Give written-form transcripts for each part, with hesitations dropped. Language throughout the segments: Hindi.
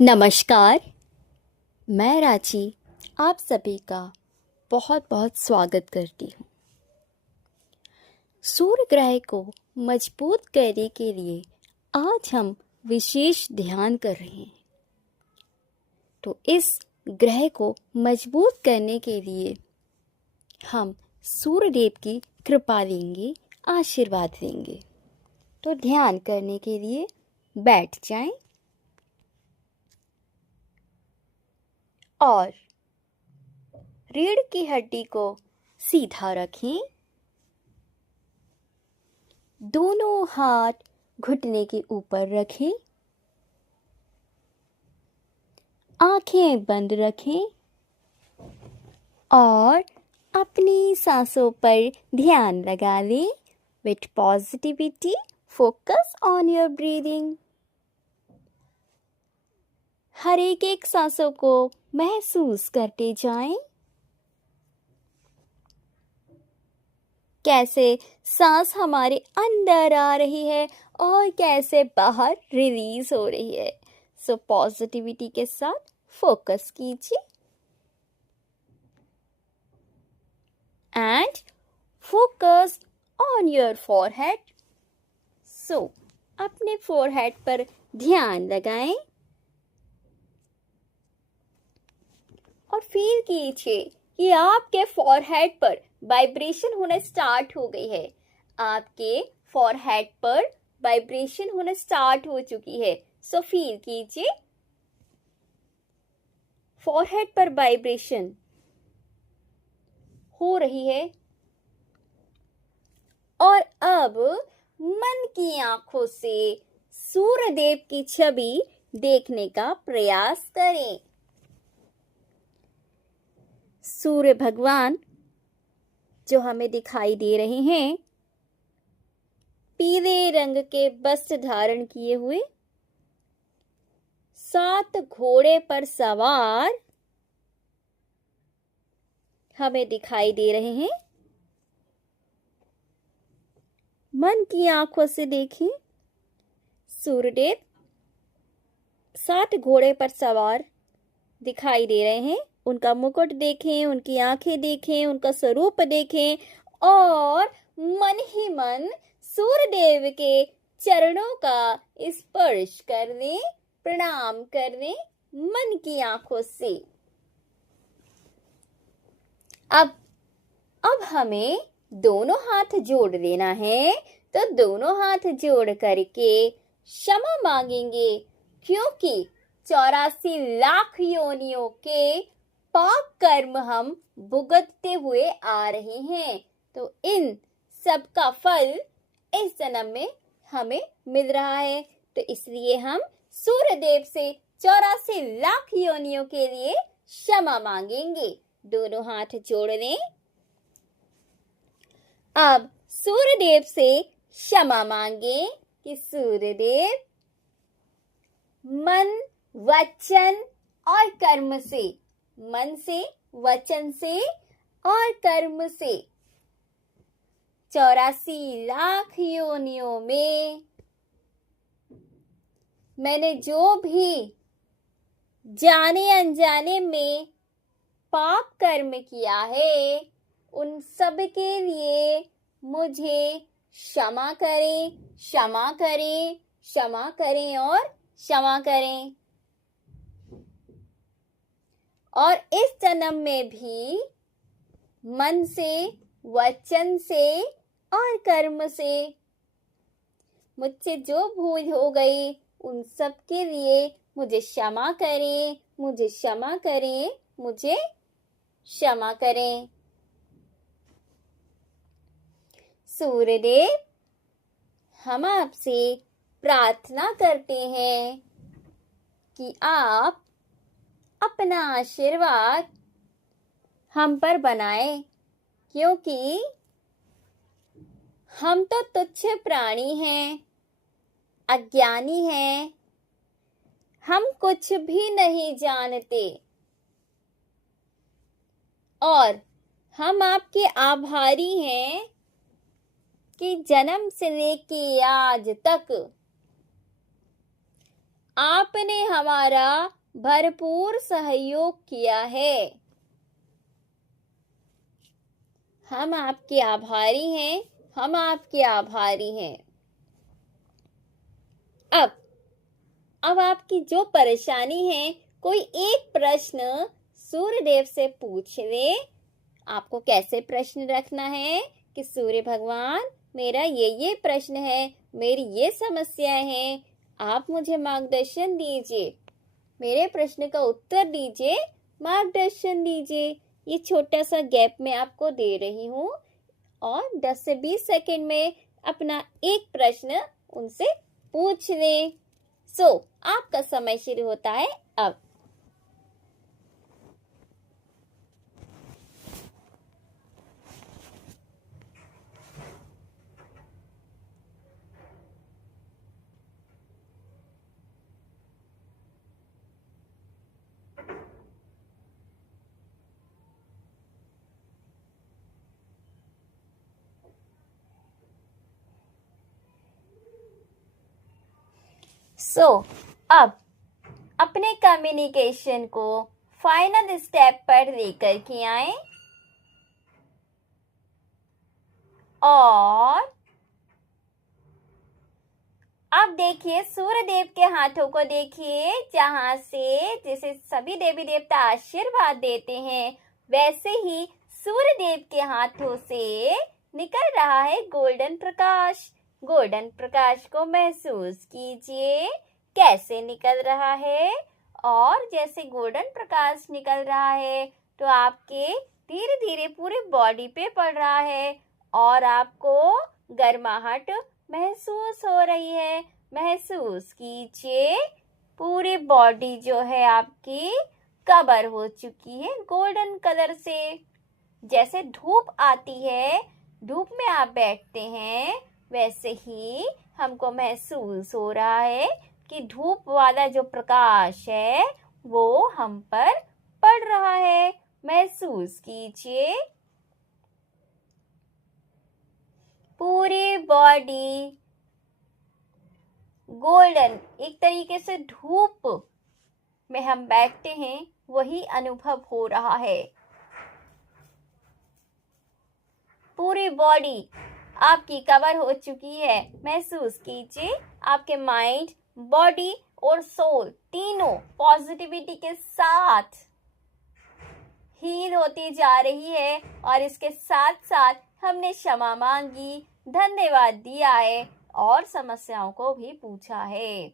नमस्कार। मैं रांची आप सभी का बहुत बहुत स्वागत करती हूँ। सूर्य ग्रह को मजबूत करने के लिए आज हम विशेष ध्यान कर रहे हैं। तो इस ग्रह को मजबूत करने के लिए हम सूर्य देव की कृपा लेंगे, आशीर्वाद लेंगे। तो ध्यान करने के लिए बैठ जाएं और रीढ़ की हड्डी को सीधा रखें। दोनों हाथ घुटने के ऊपर रखें। आंखें बंद रखें और अपनी सांसों पर ध्यान लगा लें। With positivity focus on your breathing. हर एक सांसों को महसूस करते जाएं। कैसे सांस हमारे अंदर आ रही है और कैसे बाहर रिलीज हो रही है। सो पॉजिटिविटी के साथ फोकस कीजिए and focus on your forehead. So अपने फोरहेड पर ध्यान लगाएं और फील कीजिए कि आपके फोरहेड पर वाइब्रेशन होना स्टार्ट हो गई है। आपके फोरहेड पर वाइब्रेशन होना स्टार्ट हो चुकी है। सो फील कीजिए फोरहेड पर वाइब्रेशन हो रही है। और अब मन की आंखों से सूर्य देव की छवि देखने का प्रयास करें। सूर्य भगवान जो हमें दिखाई दे रहे हैं, पीले रंग के वस्त्र धारण किए हुए, 7 घोड़े पर सवार हमें दिखाई दे रहे हैं। मन की आंखों से देखें, सूर्यदेव 7 घोड़े पर सवार दिखाई दे रहे हैं। उनका मुकुट देखें, उनकी आंखें देखें, उनका स्वरूप देखें और मन ही मन सूर्यदेव के चरणों का स्पर्श करने, प्रणाम करने मन की आंखों से। अब हमें दोनों हाथ जोड़ लेना है। तो दोनों हाथ जोड़ करके क्षमा मांगेंगे, क्योंकि 84 लाख योनियों के पाप कर्म हम भुगतते हुए आ रहे हैं। तो इन सब का फल इस जन्म में हमें मिल रहा है। तो इसलिए हम सूर्य देव से 84 लाख योनियों के लिए क्षमा मांगेंगे। दोनों हाथ जोड़ लें। अब सूर्य देव से क्षमा मांगे कि सूर्य देव मन, वचन और कर्म से, मन से, वचन से और कर्म से 84 लाख योनियों में मैंने जो भी जाने अनजाने में पाप कर्म किया है, उन सब के लिए मुझे क्षमा करें, क्षमा करें, क्षमा करें और क्षमा करें। और इस जन्म में भी मन से, वचन से और कर्म से मुझसे जो भूल हो गई, उन सब के लिए मुझे क्षमा करें, मुझे क्षमा करें, मुझे क्षमा करें। सूर्यदेव, हम आपसे प्रार्थना करते हैं कि आप अपना आशीर्वाद हम पर बनाए, क्योंकि हम तो तुच्छ प्राणी हैं, अज्ञानी हैं, हम कुछ भी नहीं जानते और हम आपके आभारी हैं कि जन्म से लेके आज तक आपने हमारा भरपूर सहयोग किया है। हम आपके आभारी हैं, हम आपके आभारी हैं। अब आपकी जो परेशानी है, कोई एक प्रश्न सूर्यदेव से पूछ ले। आपको कैसे प्रश्न रखना है कि सूर्य भगवान, मेरा ये प्रश्न है, मेरी ये समस्याएं हैं, आप मुझे मार्गदर्शन दीजिए, मेरे प्रश्न का उत्तर दीजिए, मार्गदर्शन दीजिए। ये छोटा सा गैप मैं आपको दे रही हूँ और 10 से 20 सेकंड में अपना एक प्रश्न उनसे पूछ लें। आपका समय शुरू होता है अब। अब अपने कम्युनिकेशन को फाइनल स्टेप पर लेकर के आए और अब देखिए सूर्यदेव के हाथों को देखिए, जहां से जैसे सभी देवी देवता आशीर्वाद देते हैं, वैसे ही सूर्यदेव के हाथों से निकल रहा है गोल्डन प्रकाश। गोल्डन प्रकाश को महसूस कीजिए कैसे निकल रहा है। और जैसे गोल्डन प्रकाश निकल रहा है तो आपके धीरे धीरे पूरे बॉडी पे पड़ रहा है और आपको गर्माहट महसूस हो रही है। महसूस कीजिए पूरी बॉडी जो है आपकी कवर हो चुकी है गोल्डन कलर से। जैसे धूप आती है, धूप में आप बैठते हैं, वैसे ही हमको महसूस हो रहा है कि धूप वाला जो प्रकाश है वो हम पर पड़ रहा है। महसूस कीजिए पूरी बॉडी गोल्डन, एक तरीके से धूप में हम बैठते हैं वही अनुभव हो रहा है। पूरी बॉडी आपकी कवर हो चुकी है। महसूस कीजिए आपके माइंड, बॉडी और सोल तीनों पॉजिटिविटी के साथ हील होती जा रही है और इसके साथ साथ हमने क्षमा मांगी, धन्यवाद दिया है और समस्याओं को भी पूछा है।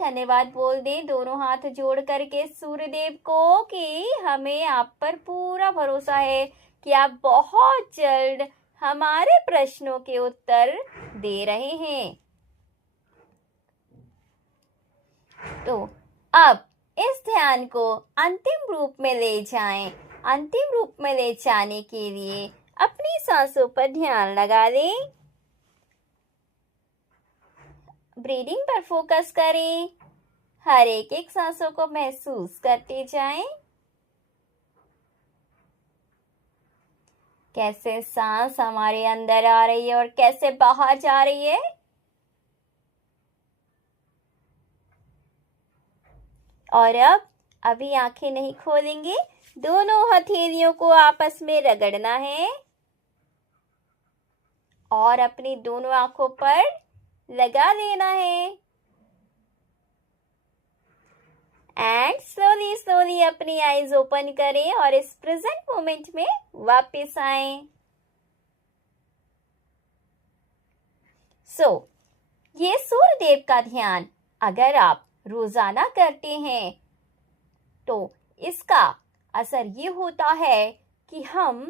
धन्यवाद बोल दें दोनों हाथ जोड़ करके सूर्यदेव को कि हमें आप पर पूरा भरोसा है कि आप बहुत जल्द हमारे प्रश्नों के उत्तर दे रहे हैं। तो अब इस ध्यान को अंतिम रूप में ले जाएं। अंतिम रूप में ले जाने के लिए अपनी सांसों पर ध्यान लगा दें। ब्रीदिंग पर फोकस करें। हर एक सांसों को महसूस करते जाएं। कैसे सांस हमारे अंदर आ रही है और कैसे बाहर जा रही है। और अब अभी आंखें नहीं खोलेंगे, दोनों हथेलियों को आपस में रगड़ना है और अपनी दोनों आंखों पर लगा देना है एंड स्लोली स्लोली अपनी आईज ओपन करें और इस प्रेजेंट मोमेंट में वापस आएं। ये सूर्यदेव का ध्यान अगर आप रोजाना करते हैं तो इसका असर ये होता है कि हम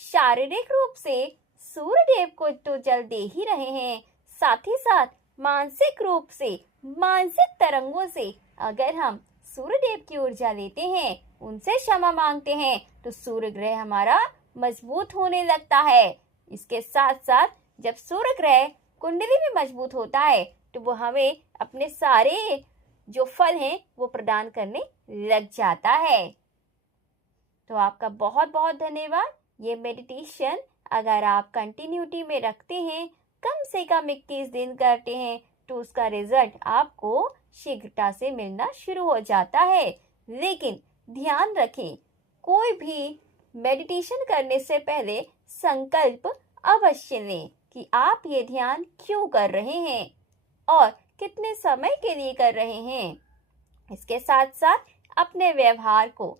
शारीरिक रूप से सूर्यदेव को तो जल दे ही रहे हैं, साथ ही साथ मानसिक रूप से, मानसिक तरंगों से अगर हम सूर्यदेव की ऊर्जा लेते हैं, उनसे क्षमा मांगते हैं, तो सूर्य ग्रह हमारा मजबूत होने लगता है। इसके साथ साथ जब सूर्य ग्रह कुंडली में मजबूत होता है तो वो हमें अपने सारे जो फल हैं वो प्रदान करने लग जाता है। तो आपका बहुत बहुत धन्यवाद। ये मेडिटेशन अगर आप कंटिन्यूटी में रखते हैं, कम से कम 21 दिन करते हैं, तो उसका रिजल्ट आपको शीघ्रता से मिलना शुरू हो जाता है। लेकिन ध्यान रखें, कोई भी मेडिटेशन करने से पहले संकल्प अवश्य लें कि आप ये ध्यान क्यों कर रहे हैं और कितने समय के लिए कर रहे हैं। इसके साथ साथ अपने व्यवहार को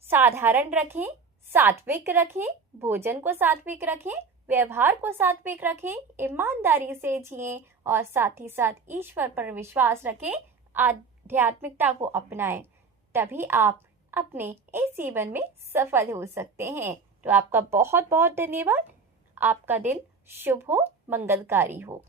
साधारण रखें, सात्विक रखें, भोजन को सात्विक रखें, व्यवहार को सात्विक रखें, ईमानदारी से जिएं और साथ ही साथ ईश्वर पर विश्वास रखें, आध्यात्मिकता को अपनाएं। तभी आप अपने इस जीवन में सफल हो सकते हैं। तो आपका बहुत बहुत धन्यवाद। आपका दिन शुभ हो, मंगलकारी हो।